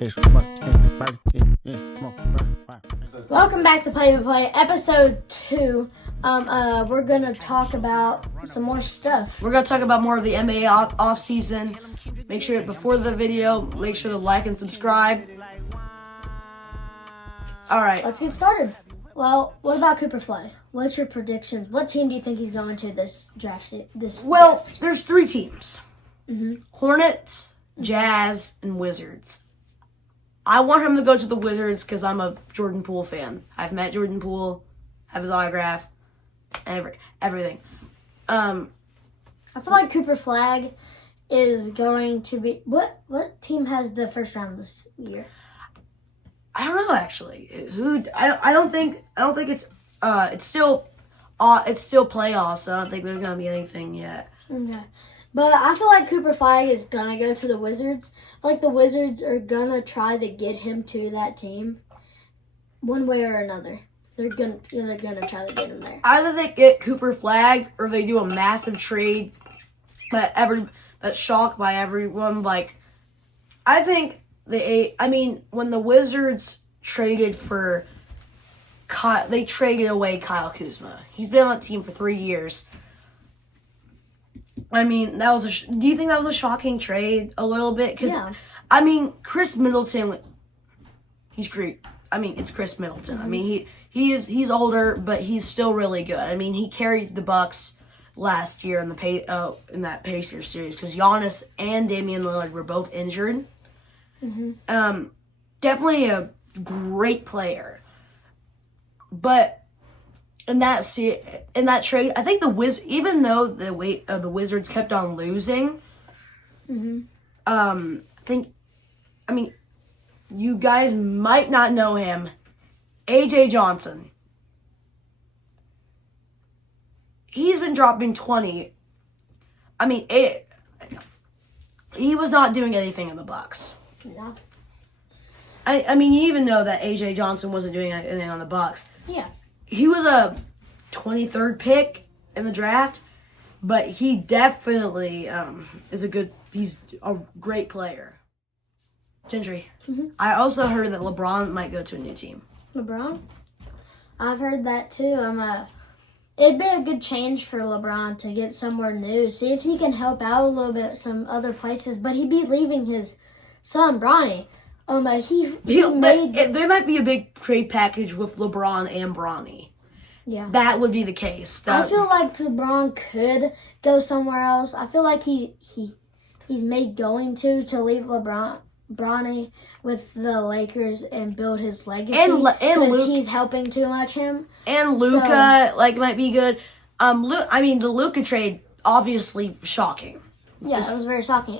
Welcome back to Play by Play, episode 2. We're gonna talk about some more stuff. We're gonna talk about more of the NBA offseason. Make sure before the video, make sure to like and subscribe. All right, Let's get started. Well, what about Cooper Flagg? What's your predictions? What team do you think he's going to this draft? There's 3 teams: Hornets, Jazz, and Wizards. I want him to go to the Wizards because I'm a Jordan Poole fan. I've met Jordan Poole, have his autograph, everything. I feel like Cooper Flagg is going to be. What team has the first round this year? I don't know actually. I don't think it's still playoffs, so I don't think there's gonna be anything yet. Okay. But I feel like Cooper Flagg is gonna go to the Wizards. I feel like the Wizards are gonna try to get him to that team, one way or another. They're gonna try to get him there. Either they get Cooper Flagg or they do a massive trade that's shocked by everyone. Like, I think when the Wizards traded for they traded away Kyle Kuzma. He's been on the team for 3 years. I mean, do you think that was a shocking trade a little bit? Yeah. I mean, Chris Middleton, he's great. I mean, it's Chris Middleton. I mean, he's older, but he's still really good. I mean, he carried the Bucks last year in that Pacers series because Giannis and Damian Lillard were both injured. Definitely a great player, but in that trade, I think even though the Wizards kept on losing, you guys might not know him, AJ Johnson. He's been dropping 20. I mean, he was not doing anything in the Bucks. No. I mean, you even know that AJ Johnson wasn't doing anything on the Bucks. Yeah. He was a 23rd pick in the draft, but he definitely he's a great player. Gentry. I also heard that LeBron might go to a new team. LeBron? I've heard that too. It'd be a good change for LeBron to get somewhere new. See if he can help out a little bit some other places, but he'd be leaving his son, Bronny. There might be a big trade package with LeBron and Bronny. Yeah. That would be the case. I feel like LeBron could go somewhere else. I feel like he's made going to leave Bronny with the Lakers and build his legacy because he's helping too much him. And Luka might be good. The Luka trade obviously shocking. Yeah, it was very shocking.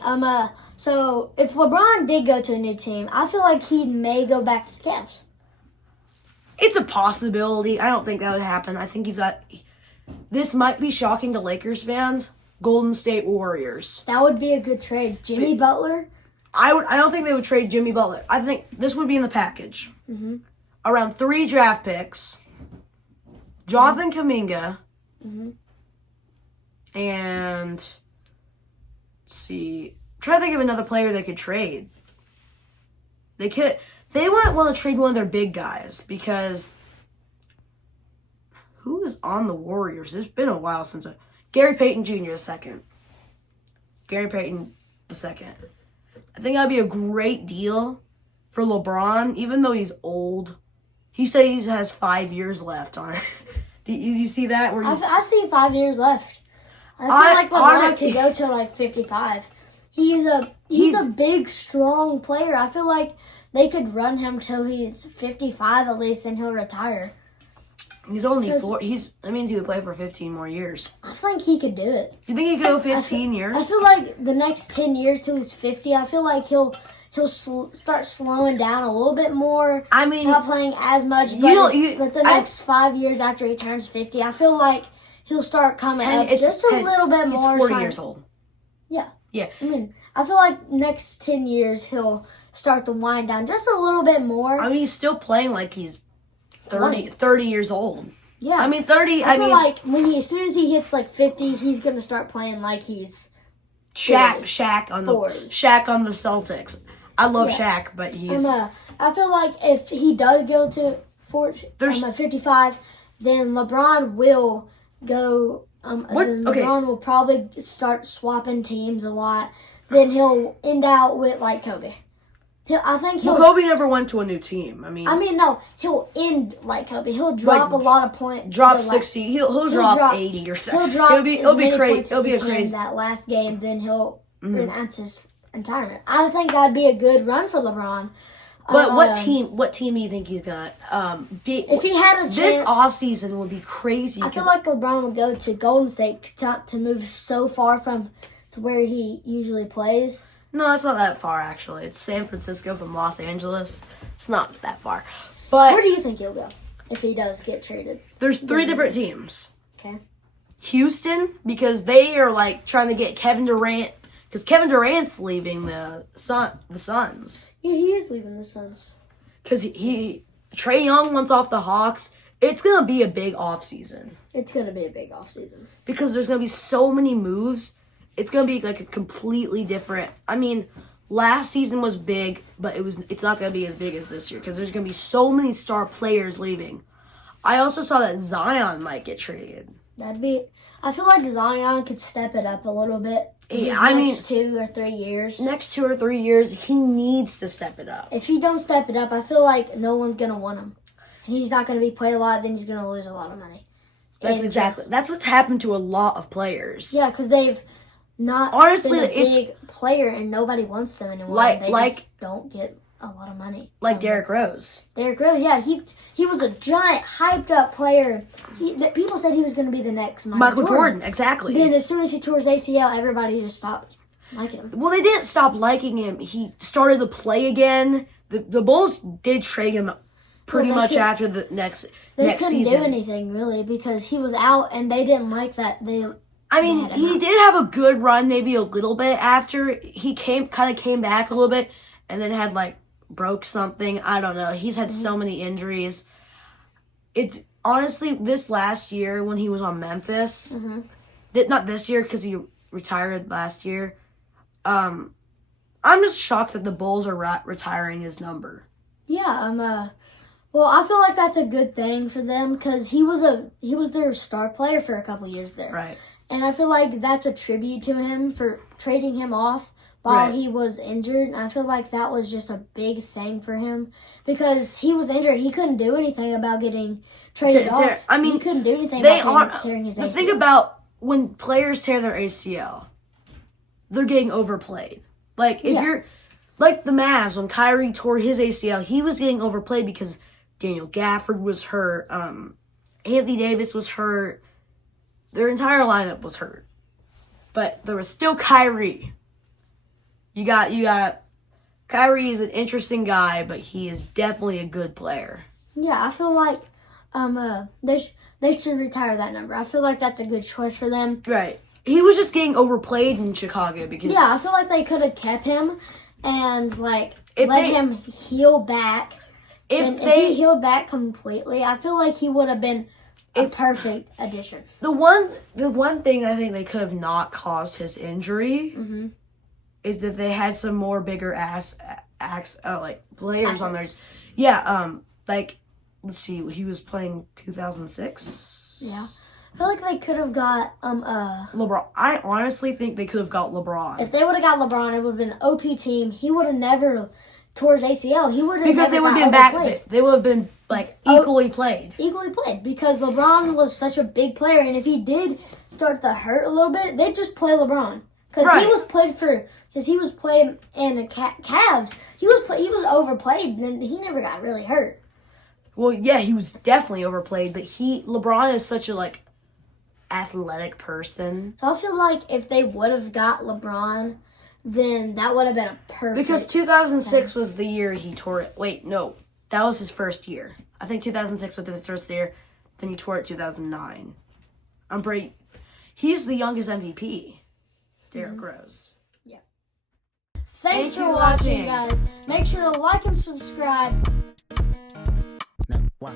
So if LeBron did go to a new team, I feel like he may go back to the Cavs. It's a possibility. I don't think that would happen. I think this might be shocking to Lakers fans. Golden State Warriors. That would be a good trade. Jimmy Butler. I don't think they would trade Jimmy Butler. I think this would be in the package. Around 3 draft picks. Jonathan Kuminga. And let's see. Try to think of another player they could trade. They might want to trade one of their big guys because who is on the Warriors? It's been a while since Gary Payton Jr. II. Gary Payton II. I think that'd be a great deal for LeBron, even though he's old. He said he has 5 years left on it. Do you see that? I see 5 years left. I feel like LeBron could go to 55. He's a big, strong player. I feel like they could run him till he's 55 at least, and he'll retire. He's only 4. That means he would play for 15 more years. I think he could do it. You think he could go 15 years? I feel like the next 10 years till he's 50, I feel like he'll start slowing down a little bit more. I mean, not playing as much, but the next 5 years after he turns 50, I feel like he'll start coming up just a little bit more. He's 40 years old. Yeah. Yeah. I mean, I feel like next 10 years he'll start to wind down just a little bit more. I mean, he's still playing like he's 30 years old. Yeah. I mean, 30. I feel like as soon as he hits 50, he's going to start playing like he's Shaq on the Celtics. I love Shaq, but he's... I feel like if he does go to 55, then LeBron will go... then LeBron will probably start swapping teams a lot. Then he'll end out with, like, Kobe. Kobe never went to a new team. No, he'll end like Kobe. He'll drop a lot of points. Drop 60. He'll drop 80 or so. He'll drop it'll be crazy. It'll be crazy. That last game, then he'll announce his retirement. I think that'd be a good run for LeBron. But what team do you think he's gonna be? If he had a chance, this offseason would be crazy. I feel like LeBron would go to Golden State to move so far from to where he usually plays. No, that's not that far, actually. It's San Francisco from Los Angeles. It's not that far. But where do you think he'll go if he does get traded? There's 3 different teams. Okay. Houston, because they are, like, trying to get Kevin Durant. Because Kevin Durant's leaving the Suns. Yeah, he is leaving the Suns. Because Trae Young wants off the Hawks. It's going to be a big offseason. It's going to be a big offseason. Because there's going to be so many moves. It's going to be like a completely different... last season was big, but it's not going to be as big as this year because there's going to be so many star players leaving. I also saw that Zion might get traded. I feel like Zion could step it up a little bit. Yeah, next 2 or 3 years. Next 2 or 3 years, he needs to step it up. If he don't step it up, I feel like no one's going to want him. He's not going to be played a lot, then he's going to lose a lot of money. That's what's happened to a lot of players. Yeah, because they've not been a big player and nobody wants them anymore. They just don't get a lot of money. Like Derrick Rose. Derrick Rose, yeah. He was a giant, hyped up player. People said he was going to be the next Michael Jordan. Exactly. Then as soon as he tore his ACL, everybody just stopped liking him. Well, they didn't stop liking him. He started to play again. The Bulls did trade him pretty much after the next season. They couldn't do anything, really, because he was out and they didn't like that. He did have a good run maybe a little bit after. He came back a little bit and then had, broke something. I don't know. He's had so many injuries. It's honestly, this last year when he was on Memphis, not this year because he retired last year, I'm just shocked that the Bulls are retiring his number. Yeah, well, I feel like that's a good thing for them because he was their star player for a couple years there. Right. And I feel like that's a tribute to him for trading him off while he was injured. And I feel like that was just a big thing for him because he was injured. He couldn't do anything about getting traded off. He couldn't do anything about tearing his ACL. The thing about when players tear their ACL, they're getting overplayed. If you're like the Mavs, when Kyrie tore his ACL, he was getting overplayed because Daniel Gafford was hurt, Anthony Davis was hurt, their entire lineup was hurt. But there was still Kyrie. You got Kyrie is an interesting guy, but he is definitely a good player. Yeah, I feel like they should retire that number. I feel like that's a good choice for them. Right. He was just getting overplayed in Chicago because I feel like they could have kept him and let him heal back. If he healed back completely, I feel like he would have been a perfect addition. The one thing I think they could have not caused his injury is that they had some more bigger players on there. Yeah, let's see, he was playing 2006. Yeah. I feel like they could have got LeBron. I honestly think they could have got LeBron. If they would have got LeBron, it would have been an OP team. He would have never tore his ACL. He would have because they would have been back. They would have been equally played. Equally played because LeBron was such a big player, and if he did start to hurt a little bit, they'd just play LeBron because he was played in the Cavs. He was overplayed, and he never got really hurt. Well, yeah, he was definitely overplayed, but LeBron is such a athletic person. So I feel like if they would have got LeBron, then that would have been a perfect. Because 2006 was the year he tore it. Wait, no, that was his first year. I think 2006 was his first year. Then he tore it 2009. He's the youngest MVP. Derrick Rose. Yeah. Thanks for watching, guys. Make sure to like and subscribe. Now,